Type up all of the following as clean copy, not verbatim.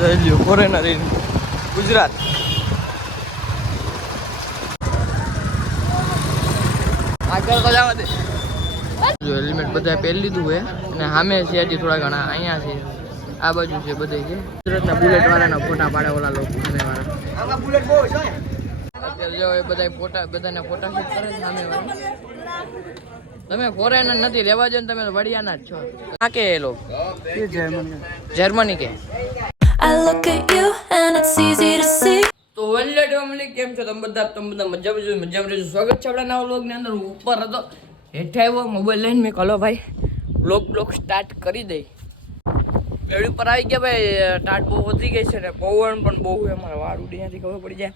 જોઈ લ્યો foreigner in Gujarat. આગળ તો જવા દે. જો હેલ્મેટ બધા પહેરી લીધું હોય ને સામે છે હજી થોડા ઘણા અહીંયા છે આ બાજુ છે બધે છે ગુજરાતના બુલેટ વાળાના ફોટા પાડે ઓલા લોકો સામે વાળા. અત્યારે જો એ બધા ફોટા બધાને ફોટા શૂટ કરે સામે વાળા. તમે ફોરેનર નથી રહેવા જો ને તમે વડિયાના જ છો. આ કે એ લોકો જર્મની કે તો વેલ્યુ ફેમિલી કેમ છો તમે બધા મજામાં રહેજો. સ્વાગત છે આપણા નવા વ્લોગની અંદર. હું ઉપર હતો હેઠે આવ્યો મોબાઈલ લઈને મેં કહો ભાઈ વ્લોગ સ્ટાર્ટ કરી દઈ. પેડ ઉપર આવી ગયા ભાઈ. ટાટ બહુ વધી ગઈ છે ને પવન પણ બહુ અમારે વાળ ઉડી ત્યાંથી ખબર પડી જાય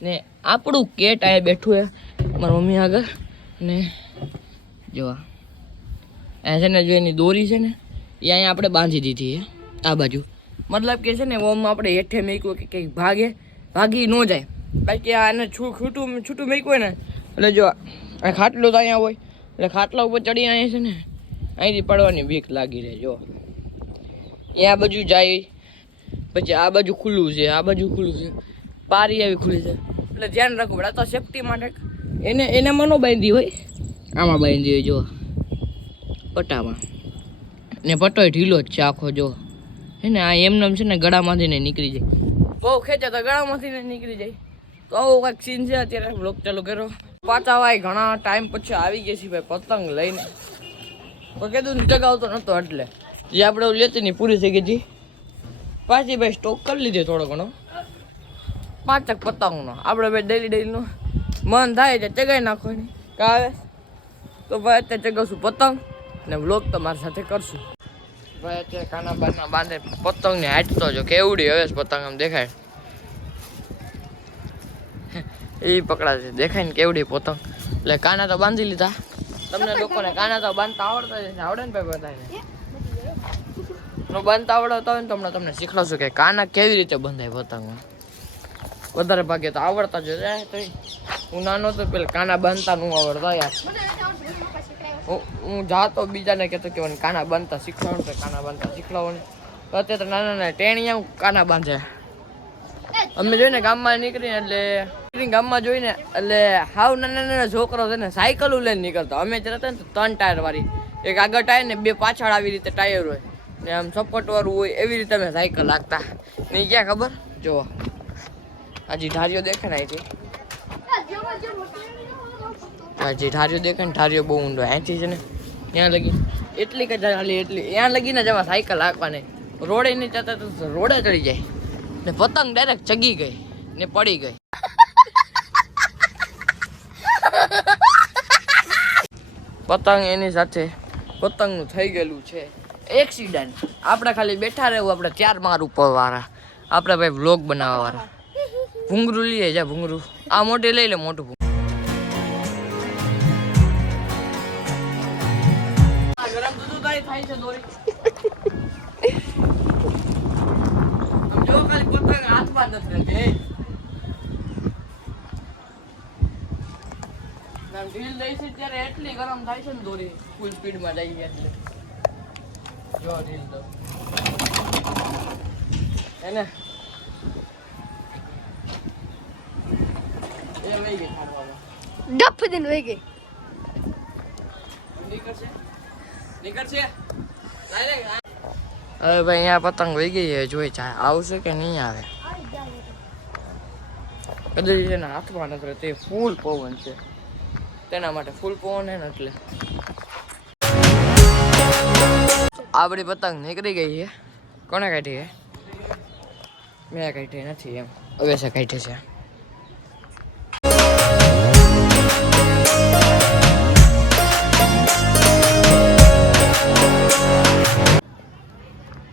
ને. આપણું કેટ આ બેઠું હે મારી મમ્મી આગળ ને જોવા એ છે ને જો એની દોરી છે ને એ અહીંયા આપણે બાંધી દીધી હે આ બાજુ. મતલબ કે છે ને ઓમ આપણે હેઠે મેક્યું કે કંઈક ભાગી ન જાય. બાકી આને છૂટું મેક્યું હોય ને એટલે જો આ ખાટલો તો અહીંયા હોય એટલે ખાટલા ઉપર ચડી અહીંયા છે ને અહીંથી પડવાની બીક લાગી રહે. જો એ આ બાજુ જાય પછી આ બાજુ ખુલ્લું છે આ બાજુ ખુલ્લું છે પારી આવી ખુલ્લી છે એટલે ધ્યાન રાખવું પડે. આ તો સેફટી માટે એને મનો બાંધી હોય આમાં બાંધી હોય જો પટ્ટામાં ને પટ્ટો ઢીલો જ છે આખો જો હે ને. આ એમને છે ને ગળામાંથી ને નીકળી જાય બહુ ખેંચે તો ગળામાંથી ને નીકળી જાય. તો આવો કાંઈક સીન છે અત્યારે બ્લોગ ચાલુ કર્યો. પાછા ભાઈ ઘણા ટાઈમ પછી આવી ગયા છે ભાઈ પતંગ લઈને. તો કીધું ને જગાવતો નહોતો એટલે જે આપણે લેતી ની પૂરી થઈ ગઈ હતી પાછી ભાઈ સ્ટોક કરી લીધી થોડો ઘણો 5 પતંગનો. આપણે ભાઈ ડેલીનો મન થાય છે ચગાવી નાખવાની કાવે તો ભાઈ અત્યારે ચગાવશું પતંગ ને વ્લોગ તમારી સાથે કરશું. ભાઈ અત્યારે કાના બાના બાંધે પતંગને હાંચતો જો કેવડી હવે પતંગ આમ દેખાય એ પકડાશે દેખાય ને કેવડી પતંગ. એટલે કાના તો બાંધી લીધા. તમને લોકોને કાના તો બાંધતા આવડે ને ભાઈ બધાને બાંધતા આવડતા હોય ને તો તમને શીખવાડશું કે કાના કેવી રીતે બંધાય પતંગમાં. વધારે ભાગે તો આવડતા જ તો હું નાનો તો પેલા કાના બાંધતા નું આવડતા યાર. હું જાતો બીજાને કહેતો કે કાના બાંધતા શીખવાડું તો કાના બાંધતા શીખવાડવાનું. અત્યારે તો નાના ટેણીયા કાના બાંધે. અમે જોઈને ગામમાં નીકળીને એટલે ગામમાં જોઈને એટલે હાવ નાના છોકરો છે ને સાયકલ લઈને નીકળતા. અમે જતા ને તો 3 ટાયર વાળી એક આગળ ટાયર ને 2 પાછળ આવી રીતે ટાયર હોય ને આમ સપોર્ટ વાળું હોય એવી રીતે અમે સાયકલ લાગતા. ને ક્યાં ખબર જો હજી ઢારીઓ દેખે ને અહીંથી હજી ઢારીઓ દેખે ને ઢારીઓ બહુ ઊંડો અહીંથી છે ને ત્યાં લગી એટલી કે એટલી ત્યાં લગીને જ એમાં સાયકલ હાંકવાની. રોડે નહીં જતા તો રોડે ચડી જાય ને પતંગ ડાયરેક્ટ ચગી ગઈ ને પડી ગઈ. પતંગ એની સાથે પતંગનું થઈ ગયેલું છે એક્સિડન્ટ. આપણે ખાલી બેઠા રહેવું આપણે 4 માર ઉપર વાળા આપણે ભાઈ વ્લોગ બનાવવા વાળા. ભૂંગરું લઈએ જા ભૂંગરું આ મોટી લઈ લે મોટું ભૂંગરું. ગરમ દૂધ થાય છે દોરી જો ખાલી પતંગ હાથમાં નથી રહેતી. ઢીલ દઈ છે ત્યારે એટલી ગરમ થાય છે ને દોરી ફૂલ સ્પીડમાં જઈએ એટલે જો ઢીલ તો એને એ વહી ગઈ ખાડવામાં ડફ દિન વહી ગઈ નીકળશે હવે ભાઈ અહીંયા પતંગ વહી ગઈ છે જોઈ જાય આવશે કે નહીં આવે. કદી છે ને હાથમાં નથી રહેતી ફૂલ પવન છે તેના માટે ફૂલ પવન હે ને એટલે આપણી પતંગ નીકળી ગઈ છે. કોને કાઢી છે? મેં કાઢી નથી એમ હવે છે કાઢી છે.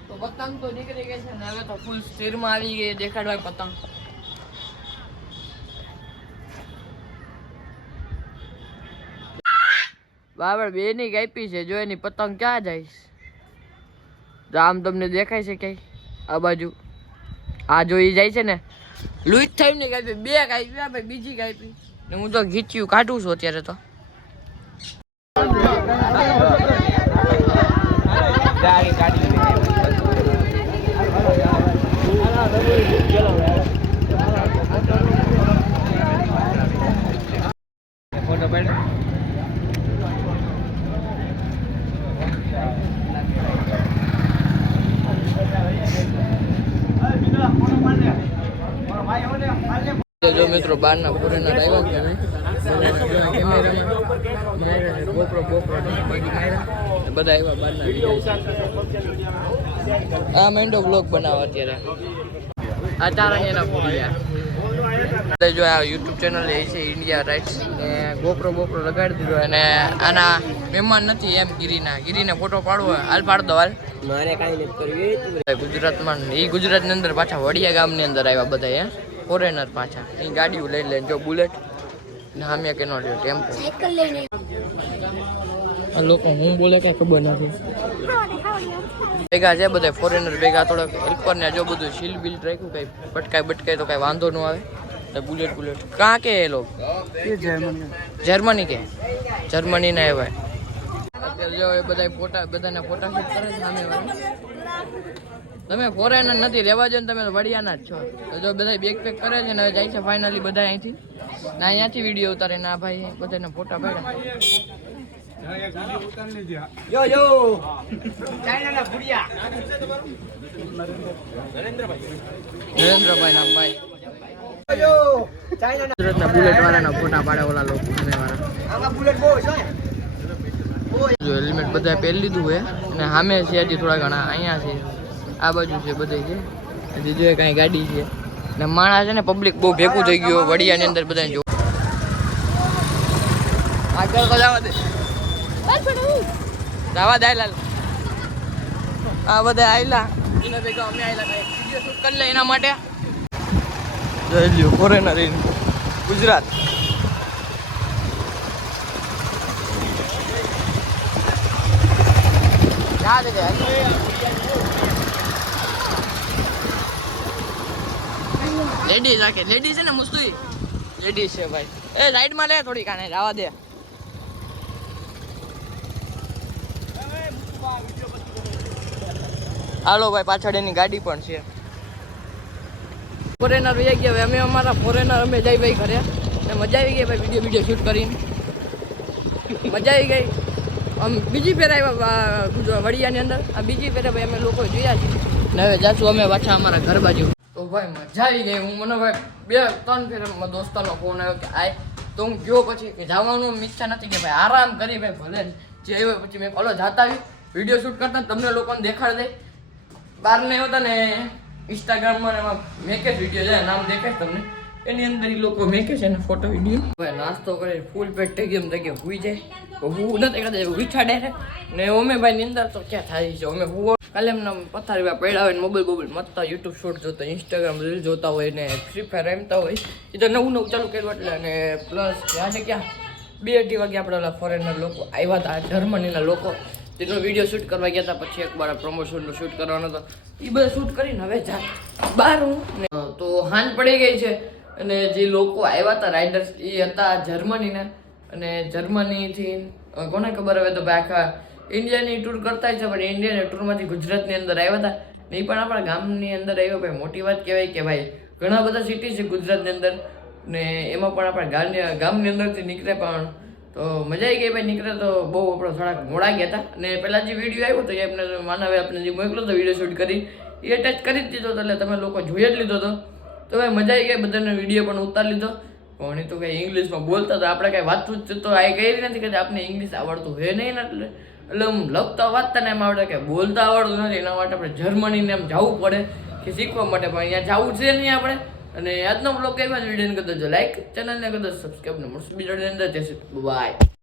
તો પતંગ તો નીકળી ગઈ છે ને હવે તો ફૂલ સ્ટીરમાં આવી ગઈ દેખાડવા પતંગ. બાબર બેની કાપી છે જો એની પતંગ ક્યાં જાય આમ તમને દેખાય છે ક્યાંય આ બાજુ આ જો એ જાય છે ને લૂટ થઈને કાપી 2 કાપી ભાઈ બીજી કાપી ને હું તો ઘીચ્યું કાઢું છું અત્યારે તો. તો જો મિત્રો બહારના ફોરેનર આવ્યા છે કેમેરામાં ગોપ્રો બધા આવ્યા બહારના આ મેન્ડો બ્લોગ બનાવો અત્યારે આ તારંગીના ફોડિયા જો આ યુટ્યુબ ચેનલ એ છે ઇન્ડિયા રાઇટ્સ ને ગોપ્રો લગાડી દીધો અને આના મહેમાન નથી એમ ગીરીને ફોટો પાડવો હાલ પાડ દો હાલ મારે કાંઈ નથી કરવી ગુજરાતમાં એ ગુજરાતની અંદર પાછા વડિયા ગામની અંદર આવ્યા બધા હે ફોરેનર પાછા એ ગાડીઓ લઈ લે જો બુલેટ ને સામે કે નો લ્યો ટેમ્પો સાયકલ લઈને આ લોકો હું બોલે કઈ ખબર નથી ભેગા છે બધા ફોરેનર ભેગા થોડાક હેલ્પર ને જો બધું સીલ બિલ્ડ રાખ્યું કઈ બટકાય તો કઈ વાંધો ન આવે તો બુલેટ કાં કે એ લોકો જર્મની કે જર્મની ના એવાય અત્યારે જો એ બધા બધાને ફોટા શૂટ કરે છે સામે વાળા તમે ફોરેનર નથી રહેવા જો ને તમે વડિયાના જ છો તો જો બધા બેગ પેક કરે છે ને હવે જાય છે ફાઇનલી બધા અહીંથી ના અહીંયાથી વિડીયો ઉતારે ના ભાઈ બધાને ફોટા પાડ્યા નરેન્દ્રભાઈ નામ ભાઈ ગુજરાતના બુલેટ વાળાના ફોટા પાડે ઓલા લોકો જો હેલ્મેટ બધા પહેરી લીધું હોય અને સામે છે હજી થોડા ઘણા અહીંયા છે આ બાજુ છે બધે છે હજી જો કાંઈ ગાડી છે ને માણસ છે ને પબ્લિક બહુ ભેગું થઈ ગયું વડિયાની અંદર બધાને જો આગળ તો જવા દે જવા દે લાલ આ બધા આયલા એના ભેગા અમે આયલા કાંઈ વિડીયો શૂટ કરી લે એના માટે જોઈ લ્યો ફોરેનર ઇન ગુજરાત લેડીઝ રાખે લેડીઝ છે ને મુસ્તુઈ લેડીઝ છે ભાઈ એ સાઈડમાં લે થોડી કાને જવા દે હાલો ભાઈ પાછળ એની ગાડી પણ છે ફોરેનર વહી ગયા હવે અમે અમારા ફોરેનર અમે જઈ ભાઈ ઘરે ને મજા આવી ગઈ ભાઈ વિડીયો શૂટ કરીને મજા આવી ગઈ આમ બીજી ફેર આવ્યા વડિયાની અંદર આ બીજી ફેરે ભાઈ અમે લોકો જોયા છીએ ને હવે જાશું અમે પાછા અમારા ઘર બાજુ તો ભાઈ મજા આવી ગઈ હું મને ભાઈ 2-3 ફેર મારા દોસ્તાનો ફોન આવ્યો કે આય તો હું ગયો પછી કે જવાનું ઈચ્છા નથી કે ભાઈ આરામ કરી ભાઈ ભલે જે આવ્યો પછી મેં ઓલો જાતા આવી વિડીયો શૂટ કરતા તમને લોકોને દેખાડ દે બહાર ને હતા ને ઇન્સ્ટાગ્રામમાં એમાં મેકેશ વિડીયો છે નામ દેખાય તમને એની અંદર એ લોકો મેકે છે ને ફોટો વિડીયો ભાઈ નાસ્તો કરે ફૂલ પેટ થઈ ગયું એમ થઈ ગયું હુઈ જાય હું નથી કદાચ વિછાડે છે ને અમે ભાઈ ની અંદર તો ક્યાં થાય છે અમે હું કાલે એમને પથારી પડ્યા હોય ને મોબાઈલ મતતા યુટ્યુબ શોટ જોતા ઇન્સ્ટાગ્રામ રીલ જોતા હોય ને ફ્રી ફાયર રમતા હોય એ તો નવું ચાલુ કર્યું એટલે અને પ્લસ આજે ક્યાં 2-2 વાગે આપણે ફોરેનર લોકો આવ્યા હતા જર્મનીના લોકો તેનો વિડીયો શૂટ કરવા ગયા હતા પછી એકવાર પ્રમોશનનું શૂટ કરવાનો હતો એ બધા શૂટ કરીને હવે જા બહાર હું તો હાંજ પડી ગઈ છે અને જે લોકો આવ્યા હતા રાઇડર્સ એ હતા જર્મનીના અને જર્મનીથી કોને ખબર હવે તો ભાઈ આખા ઇન્ડિયાની ટૂર કરતા છે પણ ઇન્ડિયાની ટૂરમાંથી ગુજરાતની અંદર આવ્યા હતા ને એ પણ આપણા ગામની અંદર આવ્યો ભાઈ મોટી વાત કહેવાય કે ભાઈ ઘણા બધા સિટી છે ગુજરાતની અંદર ને એમાં પણ આપણા ગામની અંદરથી નીકળે પણ તો મજા આવી ગઈ ભાઈ નીકળે તો બહુ આપણે થોડાક મોડા ગયા હતા અને પહેલાં જે વિડીયો આવ્યો હતો એ આપણે માનવે આપણે જે મોકલો હતો વિડીયો શૂટ કરી એ અટેચ કરી જ દીધો હતો એટલે તમે લોકો જોઈ જ લીધો હતો તો ભાઈ મજા આવી ગઈ બધાને વિડીયો પણ ઉતારી લીધો પણ એ તો કંઈ ઇંગ્લિશમાં બોલતા હતા આપણે કાંઈ વાંચવું જ તો આ કહી નથી કે આપણે ઇંગ્લિશ આવડતું હોય નહીં ને એટલે આમ લખતા વાંચતા ને એમ આવડે કે બોલતા આવડતું નથી એના માટે આપણે જર્મનીને એમ જવું પડે કે શીખવા માટે પણ અહીંયા જવું છે નહીં આપણે અને આજનો બ્લોગ કઈ વિડીયોને કદાચ લાઈક ચેનલને કદાચ સબસ્ક્રાઈબ ને મળશું બીજા અંદર જશે બાય.